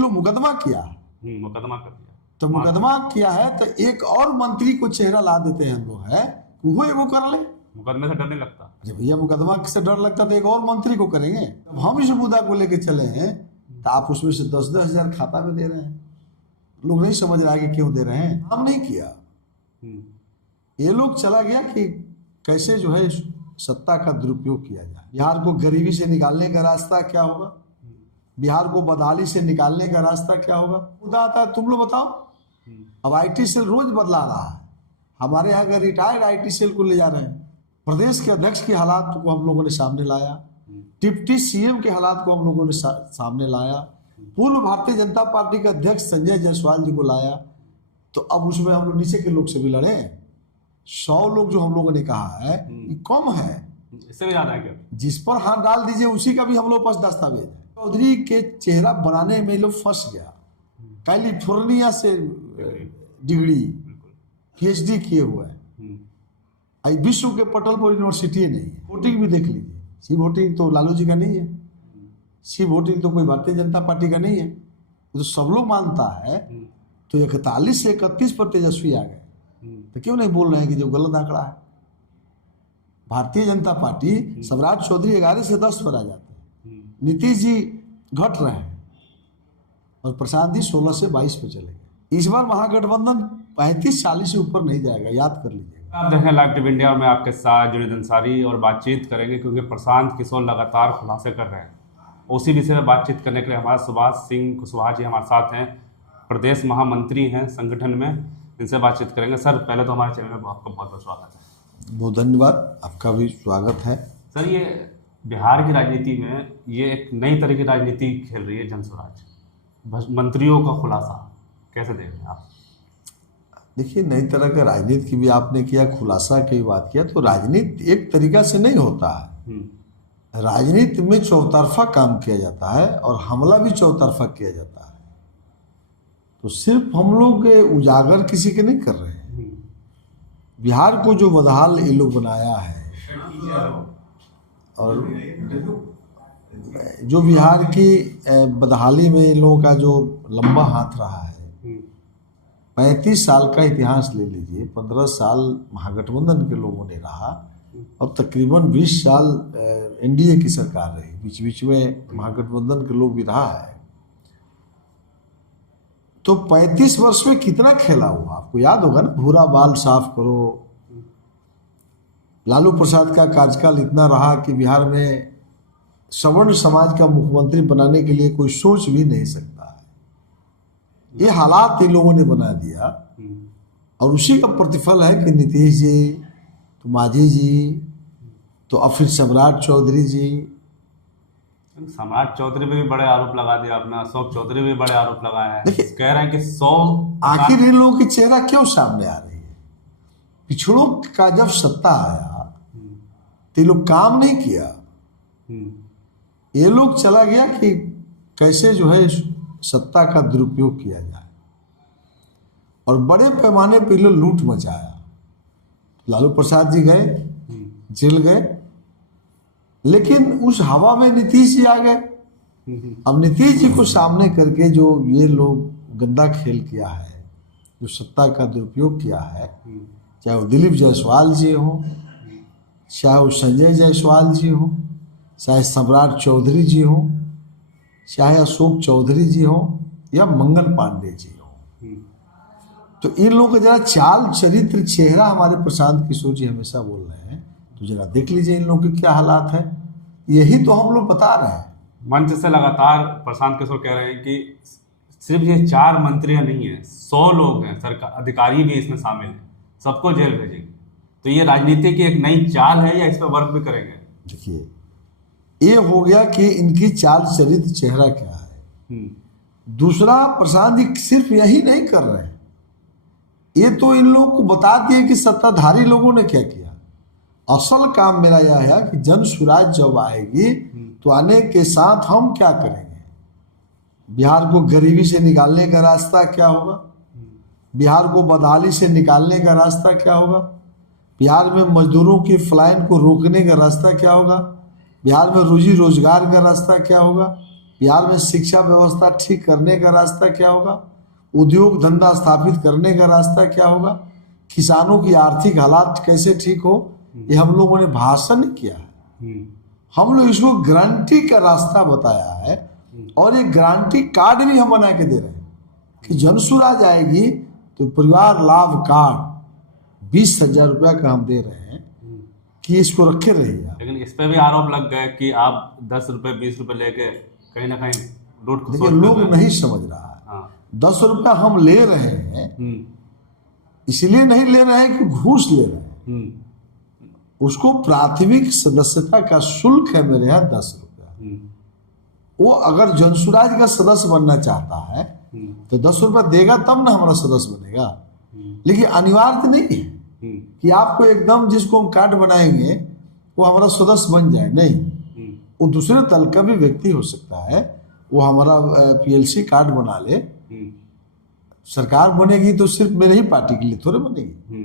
लोग मुकदमा किया, मुकदमा कर दिया। तो मुकदमा किया है तो एक और मंत्री को चेहरा ला देते हैं हम लोग, है वो एगो कर ले। मुकदमे से डर नहीं लगता? जब भैया मुकदमा से डर लगता तो एक और मंत्री को करेंगे। जब हम इस मुद्दा को लेके चले हैं तो आप उसमें से 10-10 हजार खाता में दे रहे हैं। लोग नहीं समझ रहा है कि क्यों दे रहे हैं। हम नहीं किया, ये लोग चला गया कि कैसे जो है सत्ता का दुरुपयोग किया जाए। बिहार को गरीबी से निकालने का रास्ता क्या होगा, बिहार को बदहाली से निकालने का रास्ता क्या होगा, मुद्दा आता है। तुम लोग बताओ, अब आईटी सेल रोज बदला रहा है। हमारे यहाँ अगर रिटायर्ड आईटी सेल को ले जा रहे हैं, प्रदेश के अध्यक्ष के हालात को हम लोगों ने सामने लाया, डिप्टी सीएम के हालात को हम लोगों ने सामने लाया, पूर्व भारतीय जनता पार्टी के अध्यक्ष संजय जायसवाल जी को लाया। तो अब उसमें हम लोग नीचे के लोग से भी लड़े। 100 लोग जो हम लोगों ने कहा है ये कम है, इससे भी ज्यादा है क्या? जिस पर हाथ डाल दीजिए उसी का भी हम लोग पास दस्तावेज है। चौधरी के चेहरा बनाने में लोग फंस गया। कैलिफोर्निया से डिग्री PhD किए हुए हैं, विश्व के पटल पर यूनिवर्सिटी नहीं है। वोटिंग भी देख लीजिए, सी वोटिंग तो लालू जी का नहीं है, सी वोटिंग तो कोई भारतीय जनता पार्टी का नहीं है। तो सब लोग मानता है, तो 41 से 31 पर तेजस्वी आ गए, तो क्यों नहीं बोल रहे हैं कि जो गलत आंकड़ा है। भारतीय जनता पार्टी सम्राट चौधरी 11 से 10 पर आ जाते हैं, नीतीश जी घट रहे हैं और प्रशांत जी 16 से 22 पर चले गए। इस बार महागठबंधन 35-40 से ऊपर नहीं जाएगा, याद कर लीजिएगा। आप देखें लाइव टीवी इंडिया में आपके साथ जुनेद अंसारी और बातचीत करेंगे, क्योंकि प्रशांत किशोर लगातार खुलासे कर रहे हैं। उसी विषय में बातचीत करने के लिए हमारे सुभाष सिंह कुशवाहा जी हमारे साथ हैं, प्रदेश महामंत्री हैं संगठन में। इनसे बातचीत करेंगे। सर, पहले तो हमारे चैनल में आपका बहुत बहुत स्वागत है। बहुत धन्यवाद, आपका भी स्वागत है। सर, ये बिहार की राजनीति में ये एक नई तरह की राजनीति खेल रही है जनस्वराज, मंत्रियों का खुलासा कैसे देख रहे हैं आप? देखिए, नई तरह का राजनीति की भी आपने किया, खुलासा की बात किया, तो राजनीति एक तरीका से नहीं होता है। राजनीति में चौतरफा काम किया जाता है और हमला भी चौतरफा किया जाता है। तो सिर्फ हम लोग उजागर किसी के नहीं कर रहे हैं। बिहार को जो बदहाल ये लोग बनाया है, और जो बिहार की बदहाली में इन लोगों का जो लंबा हाथ रहा है, 35 साल का इतिहास ले लीजिए। 15 साल महागठबंधन के लोगों ने रहा और तकरीबन 20 साल एनडीए की सरकार रही, बीच बीच में महागठबंधन के लोग भी रहा है। तो 35 वर्ष में कितना खेला हुआ आपको याद होगा ना। भूरा बाल साफ करो, लालू प्रसाद का कार्यकाल इतना रहा कि बिहार में सवर्ण समाज का मुख्यमंत्री बनाने के लिए कोई सोच भी नहीं सकता है। ये हालात इन लोगों ने बना दिया और उसी का प्रतिफल है कि नीतीश जी, तो मांझी जी, तो अब फिर सम्राट चौधरी जी। सम्राट चौधरी पे भी बड़े आरोप लगा दिया आपने, अशोक चौधरी भी बड़े आरोप लगाए हैं। देखिए, कह रहे हैं कि 100 आखिर इन लोगों की चेहरा क्यों सामने आ रही है। पिछड़ों का जब सत्ता आया तो ये लोग काम नहीं किया। ये लोग चला गया कि कैसे जो है सत्ता का दुरुपयोग किया जाए और बड़े पैमाने पर लोग लूट मचाया। लालू प्रसाद जी गए, जेल गए, लेकिन उस हवा में नीतीश जी आ गए। अब नीतीश जी को सामने करके जो ये लोग गंदा खेल किया है, जो सत्ता का दुरुपयोग किया है, चाहे वो दिलीप जायसवाल जी हो, चाहे वो संजय जायसवाल जी हो, चाहे सम्राट चौधरी जी हो, चाहे अशोक चौधरी जी हो, या मंगल पांडे जी हो, तो इन लोगों का जरा चाल चरित्र चेहरा हमारे प्रशांत किशोर जी हमेशा बोल रहे हैं, तो जरा देख लीजिए इन लोगों के क्या हालात है। यही तो हम लोग बता रहे हैं। मंच से लगातार प्रशांत किशोर कह रहे हैं कि सिर्फ ये 4 मंत्रियां नहीं है, 100 लोग हैं, सरकार अधिकारी भी इसमें शामिल हैं, सबको जेल भेजेंगे। तो ये राजनीति की एक नई चाल है या इस पर वर्क भी करेंगे? देखिए, ये हो गया कि इनकी चाल चरित्र चेहरा क्या है। दूसरा, प्रशांत जी सिर्फ यही नहीं कर रहे हैं, ये तो इन लोगों को बता दिए कि सत्ताधारी लोगों ने क्या किया। असल काम मेरा यह है कि जन स्वराज जब आएगी तो आने के साथ हम क्या करेंगे। बिहार को गरीबी से निकालने का रास्ता क्या होगा, बिहार को बदहाली से निकालने का रास्ता क्या होगा, बिहार में मजदूरों की फ्लाइन को रोकने का रास्ता क्या होगा, बिहार में रोजी रोजगार का रास्ता क्या होगा, बिहार में शिक्षा व्यवस्था ठीक करने का रास्ता क्या होगा, उद्योग धंधा स्थापित करने का रास्ता क्या होगा, किसानों की आर्थिक हालात कैसे ठीक हो, ये हम लोगों ने भाषण किया है। हम लोग इसको गारंटी का रास्ता बताया है और ये गारंटी कार्ड भी हम बना के दे रहे हैं कि जनसुराज आएगी तो परिवार लाभ कार्ड 20,000 रुपया का हम दे रहे हैं कि इसको रखे रहिए। लेकिन इस पे भी आरोप लग गए कि आप 10 रुपए 20 रुपए लेके कहीं ना कहीं लूट को देखिए लोग नहीं समझ रहा है। हाँ। 10 रुपया हम ले रहे हैं इसलिए नहीं ले रहे हैं कि घूस ले रहे हैं, उसको प्राथमिक सदस्यता का शुल्क है मेरे यहाँ 10 रुपया। वो अगर जनसुराज का सदस्य बनना चाहता है तो 10 रुपया देगा तब ना हमारा सदस्य बनेगा। लेकिन अनिवार्य नहीं है कि आपको एकदम जिसको हम कार्ड बनाएंगे वो हमारा सदस्य बन जाए, नहीं, वो दूसरे दल का भी व्यक्ति हो सकता है, वो हमारा पीएलसी कार्ड बना ले। सरकार बनेगी तो सिर्फ मेरे ही पार्टी के लिए थोड़े बनेगी,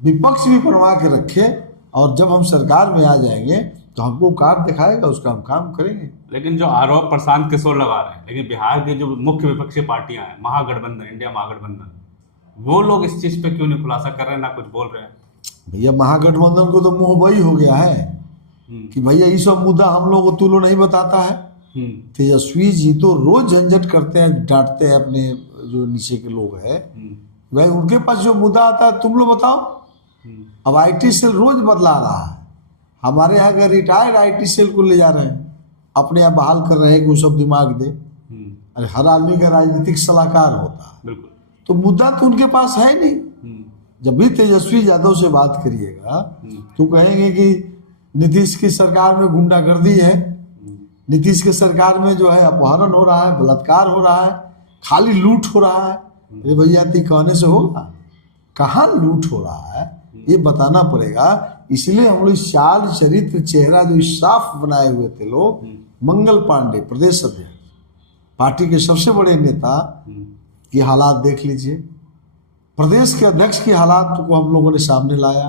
विपक्ष भी बनवा के रखे और जब हम सरकार में आ जाएंगे तो हमको कार्ड दिखाएगा, उसका हम काम करेंगे। लेकिन जो आरोप प्रशांत किशोर लगा रहे हैं, लेकिन बिहार की जो मुख्य विपक्षी पार्टियां हैं, महागठबंधन, इंडिया महागठबंधन, वो लोग इस चीज पे क्यों नहीं खुलासा कर रहे हैं, ना कुछ बोल रहे हैं? भैया महागठबंधन को तो मुंह बही हो गया है कि भैया ये सब मुद्दा हम लोग को तुलो नहीं बताता है। तेजस्वी जी तो रोज झंझट करते हैं, डांटते हैं अपने जो नीचे के लोग हैं, भाई उनके पास जो मुद्दा आता है तुम लोग बताओ। अब आईटी सेल रोज बदला रहा है, हमारे यहाँ का रिटायर्ड आईटी सेल को ले जा रहे हैं, अपने यहाँ बहाल कर रहे हैं कि वो सब दिमाग दे। अरे हर आदमी का राजनीतिक सलाहकार होता है, तो मुद्दा तो उनके पास है नहीं। जब भी तेजस्वी यादव से बात करिएगा तो कहेंगे कि नीतीश की सरकार में गुंडागर्दी है, नीतीश की सरकार में जो है अपहरण हो रहा है, बलात्कार हो रहा है, खाली लूट हो रहा है। अरे भैया ती कहने से होगा? कहाँ लूट हो रहा है ये बताना पड़ेगा। इसलिए हम लोग चाल चरित्र चेहरा जो साफ बनाए हुए थे लोग, मंगल पांडे प्रदेश अध्यक्ष, पार्टी के सबसे बड़े नेता की हालात देख लीजिए, प्रदेश के अध्यक्ष की हालात को हम लोगों ने सामने लाया,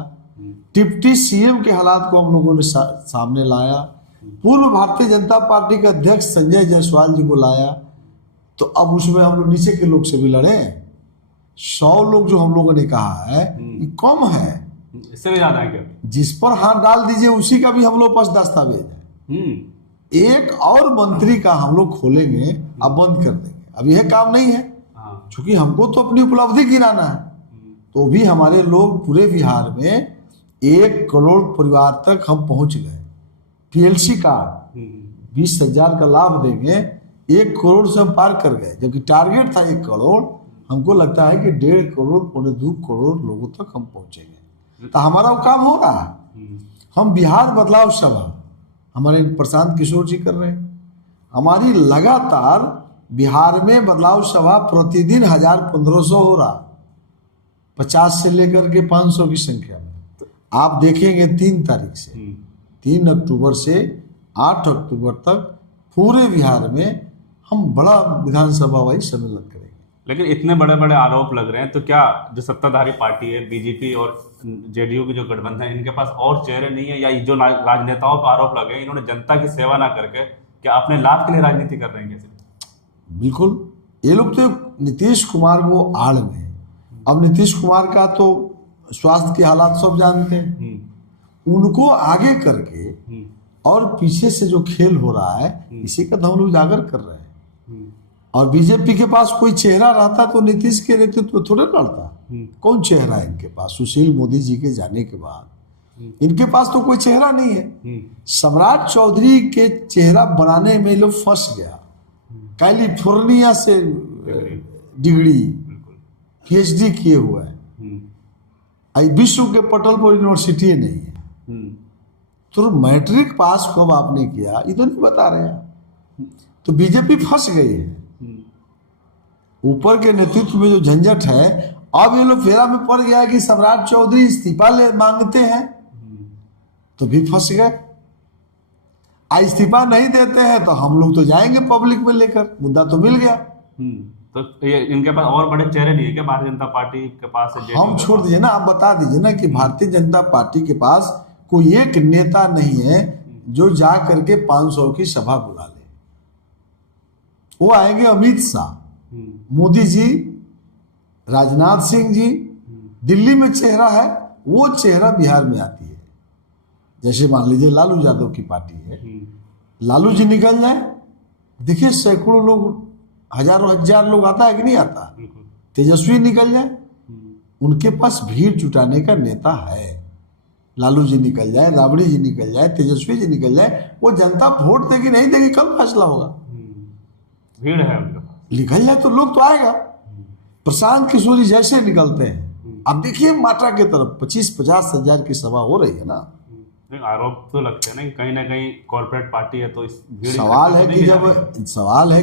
डिप्टी सीएम के हालात को हम लोगों ने सामने लाया, पूर्व भारतीय जनता पार्टी के अध्यक्ष संजय जायसवाल जी को लाया। तो अब उसमें हम लोग नीचे के लोग से भी लड़े। 100 लोग जो हम लोगों ने कहा है ये कम है, इससे ज्यादा है क्या? जिस पर हाथ डाल दीजिए उसी का भी हम लोग पास दस्तावेज है। एक और मंत्री का हम लोग खोलेंगे, अब बंद कर देंगे, अब यह काम नहीं है क्योंकि हमको तो अपनी उपलब्धि गिनाना है। तो भी हमारे लोग पूरे बिहार में 1 करोड़ परिवार तक हम पहुंच गए। पीएलसी कार्ड 20,000 का लाभ देंगे, 1 करोड़ से हम पार कर गए, जबकि टारगेट था 1 करोड़। हमको लगता है कि 1.5 करोड़ 2 करोड़ लोगों तक हम पहुंचेंगे, तो हमारा वो काम हो रहा है। हम बिहार बदलाव सभा हमारे प्रशांत किशोर जी कर रहे हैं, हमारी लगातार बिहार में बदलाव सभा प्रतिदिन 1000-1500 हो रहा, 50 से लेकर के 500 की संख्या में। आप देखेंगे 3 तारीख से 3 अक्टूबर से 8 अक्टूबर तक पूरे बिहार में हम बड़ा विधानसभा वाइज सम्मेलन करेंगे। लेकिन इतने बड़े बड़े आरोप लग रहे हैं, तो क्या जो सत्ताधारी पार्टी है बीजेपी और जेडीयू की जो गठबंधन है, इनके पास और चेहरे नहीं है, या जो राजनेताओं पर आरोप लगे इन्होंने जनता की सेवा ना करके क्या अपने लाभ के लिए राजनीति कर रहे हैं? कैसे? बिल्कुल, ये लोग तो नीतीश कुमार को आड़ में, अब नीतीश कुमार का तो स्वास्थ्य की हालात सब जानते हैं, उनको आगे करके और पीछे से जो खेल हो रहा है इसी का हम लोग उजागर कर रहे हैं। और बीजेपी के पास कोई चेहरा रहता तो नीतीश के नेतृत्व में थोड़े लड़ता। कौन चेहरा है इनके पास? सुशील मोदी जी के जाने के बाद इनके पास तो कोई चेहरा नहीं है। सम्राट चौधरी के चेहरा बनाने में लोग फंस गया। कैलिफोर्निया से डिग्री पीएचडी किए हुए हैं, विश्व के पटल पर यूनिवर्सिटी नहीं है, तो मैट्रिक पास कब आपने किया ये तो नहीं बता रहे हैं। तो बीजेपी फंस गई है। ऊपर के नेतृत्व में जो झंझट है, अब ये लोग फेरा में पड़ गया है कि सम्राट चौधरी इस्तीफा ले मांगते हैं, तो भी फंस गए। इस्तीफा नहीं देते हैं तो हम लोग तो जाएंगे पब्लिक में लेकर, मुद्दा तो मिल गया। तो ये इनके पास और बड़े चेहरे नहीं है क्या भारतीय जनता पार्टी के पास? हम छोड़ दीजिए ना, आप बता दीजिए ना कि भारतीय जनता पार्टी के पास कोई एक नेता नहीं है जो जा करके 500 की सभा बुला ले। वो आएंगे अमित शाह, मोदी जी, राजनाथ सिंह जी। दिल्ली में चेहरा है, वो चेहरा बिहार में आती है। जैसे मान लीजिए लालू यादव की पार्टी है, लालू जी निकल जाए, देखिए सैकड़ों लोग, हजारों हजार लोग आता है कि नहीं आता। तेजस्वी निकल जाए, उनके पास भीड़ जुटाने का नेता है। लालू जी निकल जाए, राबड़ी जी निकल जाए, तेजस्वी जी निकल जाए, वो जनता वोट देगी नहीं देगी कल फैसला होगा। भीड़ है उनके पास, निकल जाए तो लोग तो आएगा। प्रशांत किशोर जी जैसे निकलते हैं, अब देखिए माटा के तरफ 25-50 हजार की सभा हो रही है ना। नहीं, आरोप तो लगते हैं ना कि कहीं ना कहीं कॉर्पोरेट पार्टी है, तो इस भीड़ सवाल है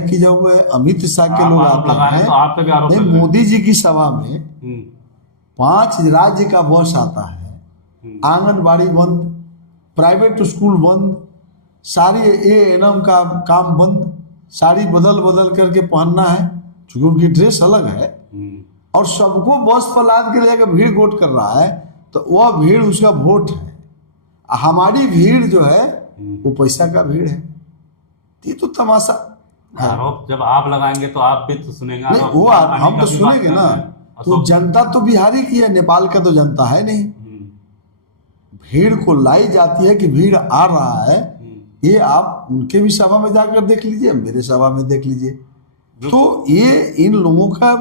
कि जब अमित शाह के लोग आरोप लगा आते रहे हैं तो आप पे भी आरोप हैं, लग रहे हैं। मोदी जी की सभा में हम्म, 5 राज्य का बस आता है, आंगनबाड़ी बंद, प्राइवेट स्कूल बंद, सारी एएनएम का काम बंद, साड़ी बदल बदल करके पहनना है क्योंकि उनकी ड्रेस अलग है, और सबको बस पर लाद के लेकर भीड़ वोट कर रहा है, तो वह भीड़ उसका वोट है। हमारी भीड़ जो है वो पैसा का भीड़ है। ये तो तमाशा है। आरोप जब आप लगाएंगे तो आप भी तो सुनेंगे नहीं, आरोप। वो आने हम का तो भी बात सुनेंगे कर ना। रहे हैं। तो जनता तो बिहारी की है, नेपाल का तो जनता है नहीं। भीड़ को लाई जाती है कि भीड़ आ रहा है, ये आप उनके भी सभा में जाकर देख लीजिए, मेरे सभा में देख लीजिए। तो ये इन लोगों का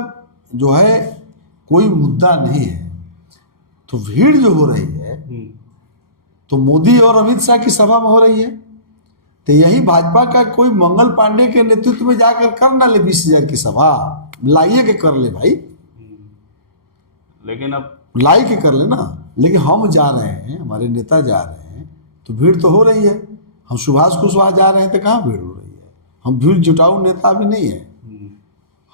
जो है कोई मुद्दा नहीं है। तो भीड़ जो हो रही है तो मोदी और अमित शाह की सभा में हो रही है, तो यही भाजपा का कोई मंगल पांडे के नेतृत्व में जाकर कर ना ले 20,000 की सभा, लाइए के कर ले भाई, लेकिन अब लाई के कर लेना। लेकिन हम जा रहे हैं, हमारे नेता जा रहे हैं, तो भीड़ तो हो रही है। हम सुभाष कुशवाहा जा रहे हैं तो कहाँ भीड़ हो रही है। हम भीड़ जुटाऊ नेता भी नहीं है,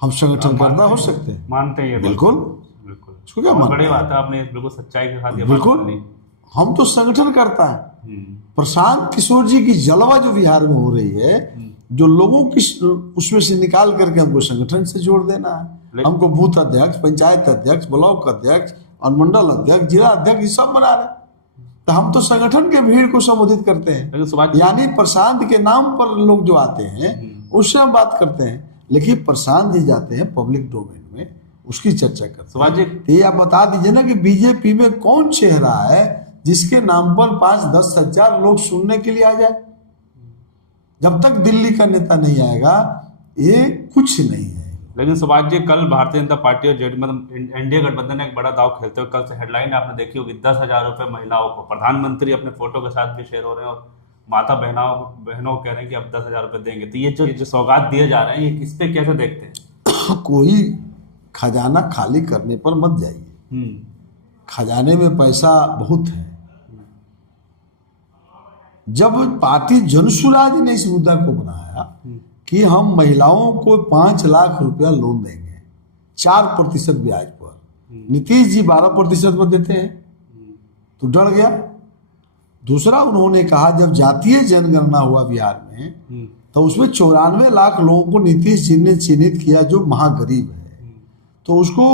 हम संगठन करता हो सकते हैं। मानते हैं ये बात। बिल्कुल बिल्कुल, उसको क्या बहुत मानते बड़ी हैं? बात है, आपने बिल्कुल सच्चाई के साथ ये बात बिल्कुल, बोली। हम तो संगठन करता है। प्रशांत किशोर जी की जलवा जो बिहार में हो रही है, जो लोगों की उसमें से निकाल करके हमको संगठन से जोड़ देना है। हमको बूथ अध्यक्ष, पंचायत अध्यक्ष, ब्लॉक अध्यक्ष और मंडल अध्यक्ष, जिला अध्यक्ष, ये सब बना रहे। तो हम तो संगठन के भीड़ को संबोधित करते हैं, लेकिन सुभाष यानी प्रशांत के नाम पर लोग जो आते हैं उससे हम बात करते हैं। लेकिन प्रशांत जी जाते हैं पब्लिक डोमेन में, उसकी चर्चा करते सुभाष जी, हैं। ये आप बता दीजिए ना कि बीजेपी में कौन चेहरा है जिसके नाम पर 5-10 हजार लोग सुनने के लिए आ जाए। जब तक दिल्ली का नेता नहीं आएगा ये कुछ नहीं है। लेकिन सुभाष जी, कल भारतीय जनता पार्टी और जेडी मतलब एनडीए गठबंधन ने एक बड़ा दाव खेलते हुए कल से हेडलाइन आपने देखी होगी, 10,000 रुपये महिलाओं को। प्रधानमंत्री अपने फोटो के साथ भी शेयर हो रहे हैं और माता बहनों कह रहे हैं कि अब 10,000 रुपये देंगे। तो ये जो सौगात दिए जा रहे हैं, ये किस पे कैसे देखते हैं? कोई खजाना खाली करने पर मत जाइए, खजाने में पैसा बहुत है। जब पार्टी जनसुराज ने इस मुद्दा को बनाया कि हम महिलाओं को 5 लाख रुपया लोन देंगे 4% ब्याज पर, नीतीश जी 12% पर देते हैं, तो डर गया। दूसरा उन्होंने कहा जब जातीय जनगणना हुआ बिहार में तो उसमें 94 लाख लोगों को नीतीश जी ने चिन्हित किया जो महागरीब है, तो उसको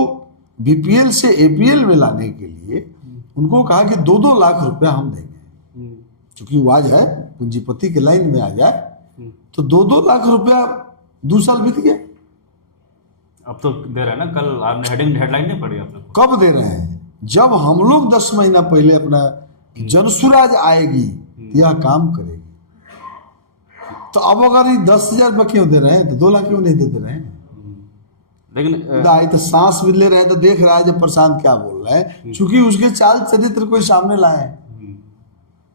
बीपीएल से एपीएल में लाने के लिए उनको कहा कि 2-2 लाख रुपया हम देंगे, क्योंकि वो आज है पूंजीपति के लाइन में आ जाए। तो 2-2 लाख रुपया 2 साल बीत गया। अब तो दे रहे हैं ना, कल आपने हेडलाइन नहीं पढ़ी आपने? कब दे रहे हैं? जब हम लोग 10 महीना पहले अपना जनसुराज आएगी यह काम करेगी। तो अब अगर ये 10,000 रुपये क्यों दे रहे हैं तो 2 लाख क्यों नहीं दे रहे हैं? लेकिन तो सांस भी ले रहे हैं तो देख रहा है जब प्रशांत क्या बोल रहा है, क्योंकि उसके चाल चरित्र कोई सामने लाए।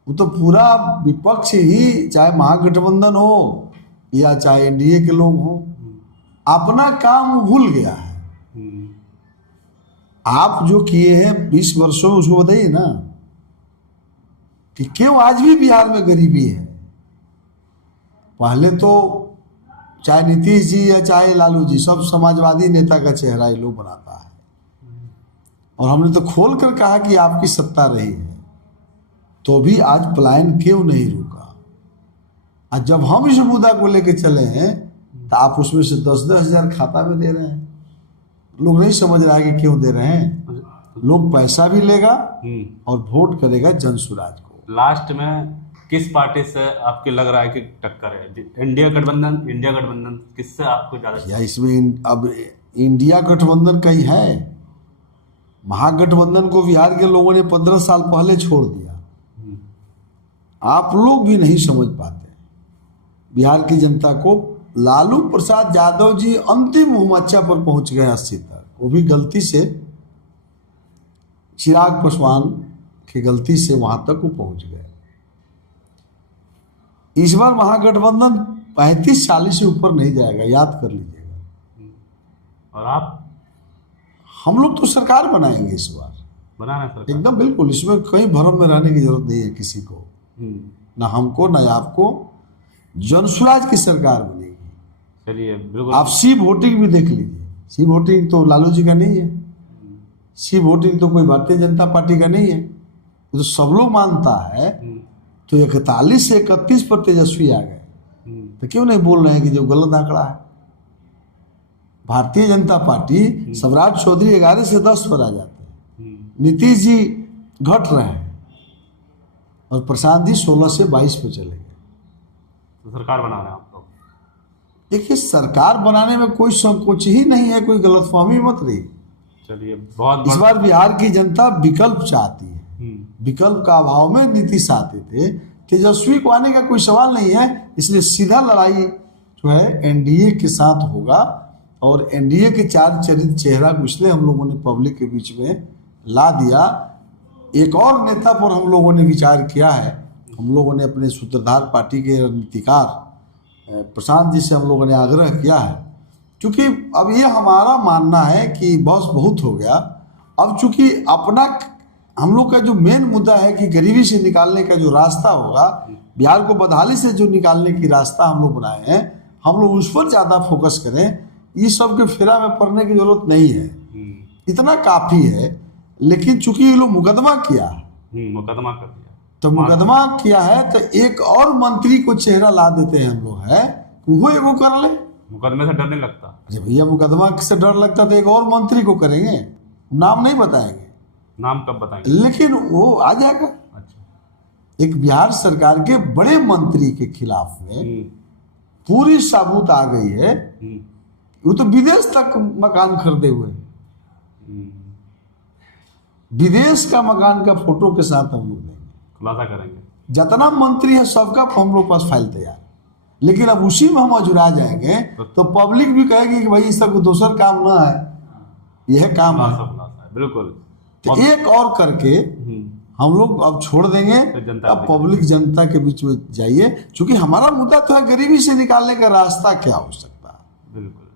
वो तो पूरा विपक्ष ही, चाहे महागठबंधन हो या चाहे एनडीए के लोग हो, अपना काम भूल गया है। आप जो किए हैं 20 वर्षों में उसको बताइए ना कि क्यों आज भी बिहार में गरीबी है। पहले तो चाहे नीतीश जी या चाहे लालू जी, सब समाजवादी नेता का चेहरा ये लोग बनाता है, और हमने तो खोल कर कहा कि आपकी सत्ता रही है, तो भी आज पलायन क्यों नहीं रुका। आज जब हम इस मुद्दा को लेकर चले हैं तो आप उसमें से 10-10 हजार खाता में दे रहे हैं। लोग नहीं समझ रहा है कि क्यों दे रहे हैं। लोग पैसा भी लेगा और वोट करेगा जनसुराज को। लास्ट में किस पार्टी से आपको लग रहा है कि टक्कर है? इंडिया गठबंधन किससे आपको ज्यादा? या इसमें अब इंडिया गठबंधन कहीं है? महागठबंधन को बिहार के लोगों ने 15 साल पहले छोड़ दिया। आप लोग भी नहीं समझ पाते बिहार की जनता को। लालू प्रसाद यादव जी अंतिम मोर्चा पर पहुंच गए 80 तक, वो भी गलती से, चिराग पासवान की गलती से वहां तक वो पहुंच गए। इस बार महागठबंधन 35-40 से ऊपर नहीं जाएगा, याद कर लीजिएगा। और आप? हम लोग तो सरकार बनाएंगे इस बार, बनाना सरकार एकदम बिल्कुल। इसमें कहीं भ्रम में रहने की जरूरत नहीं है किसी को, ना हमको ना आपको। जनसुराज की सरकार बनेगी। चलिए बिल्कुल। आप सी वोटिंग भी देख लीजिए, सी वोटिंग तो लालू जी का नहीं है, सी वोटिंग तो कोई भारतीय जनता पार्टी का नहीं है, तो सब लोग मानता है। तो 41 से 31 पर तेजस्वी आ गए, तो क्यों नहीं बोल रहे हैं कि जो गलत आंकड़ा है? भारतीय जनता पार्टी सम्राट चौधरी 11 से 10 पर आ जाते हैं, नीतीश जी घट रहे हैं, और प्रशांत जी 16 से 22 पे चले गए। तो सरकार बना रहे हैं आप लोग? देखिए, सरकार बनाने में कोई संकोच ही नहीं है, कोई गलतफहमी मत रही। चलिए बहुत इस बार बिहार की जनता विकल्प चाहती है। विकल्प का अभाव में नीतीश आते थे, तेजस्वी को आने का कोई सवाल नहीं है। इसलिए सीधा लड़ाई जो है एनडीए के साथ होगा, और एनडीए के 4 चरित्र चेहरा को इसलिए हम लोगों ने पब्लिक के बीच में ला दिया। एक और नेता पर हम लोगों ने विचार किया है। हम लोगों ने अपने सूत्रधार पार्टी के रणनीतिकार प्रशांत जी से हम लोगों ने आग्रह किया है, क्योंकि अब ये हमारा मानना है कि बस बहुत हो गया। अब चूंकि अपना हम लोग का जो मेन मुद्दा है कि गरीबी से निकालने का जो रास्ता होगा, बिहार को बदहाली से जो निकालने की रास्ता हम लोग बनाए हैं, हम लोग उस पर ज़्यादा फोकस करें। ये सब के फेरा में पड़ने की जरूरत नहीं है, इतना काफ़ी है। लेकिन चूंकि ये लोग मुकदमा किया, मुकदमा कर दिया, तो मुकदमा किया है तो एक और मंत्री को चेहरा ला देते हैं हम लोग, है वो एगो कर ले। मुकदमे से डर नहीं लगता? अरे भैया, मुकदमा से डर लगता तो एक और मंत्री को करेंगे, नाम नहीं बताएंगे। नाम कब बताएंगे? लेकिन वो आ जाएगा। अच्छा। एक बिहार सरकार के बड़े मंत्री के खिलाफ में पूरी सबूत आ गई है। वो तो विदेश तक मकान खरीदे हुए, विदेश का मकान का फोटो के साथ हम लोग देंगे, खुलासा करेंगे। जितना मंत्री है सबका हम लोग पास फाइल तैयार। लेकिन अब उसी में हम अजुरा जाएंगे तो पब्लिक भी कहेगी कि भाई इस सब दूसरा काम ना है, यह काम है। बिल्कुल। तो एक और करके हम लोग अब छोड़ देंगे। अब पब्लिक जनता के बीच में जाइए, क्योंकि हमारा मुद्दा तो है गरीबी से निकालने का रास्ता क्या हो सकता है। बिल्कुल,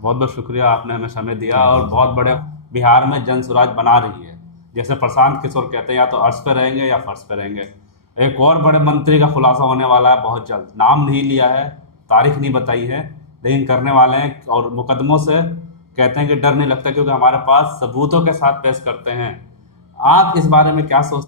बहुत बहुत शुक्रिया, आपने हमें समय दिया। और बहुत बड़े बिहार में जन सुराज बना रही है, जैसे प्रशांत किशोर कहते हैं, या तो अर्श पे रहेंगे या फर्श पे रहेंगे। एक और बड़े मंत्री का खुलासा होने वाला है बहुत जल्द। नाम नहीं लिया है, तारीख नहीं बताई है, लेकिन करने वाले हैं। और मुकदमों से कहते हैं कि डर नहीं लगता, क्योंकि हमारे पास सबूतों के साथ पेश करते हैं। आप इस बारे में क्या सोचते हैं?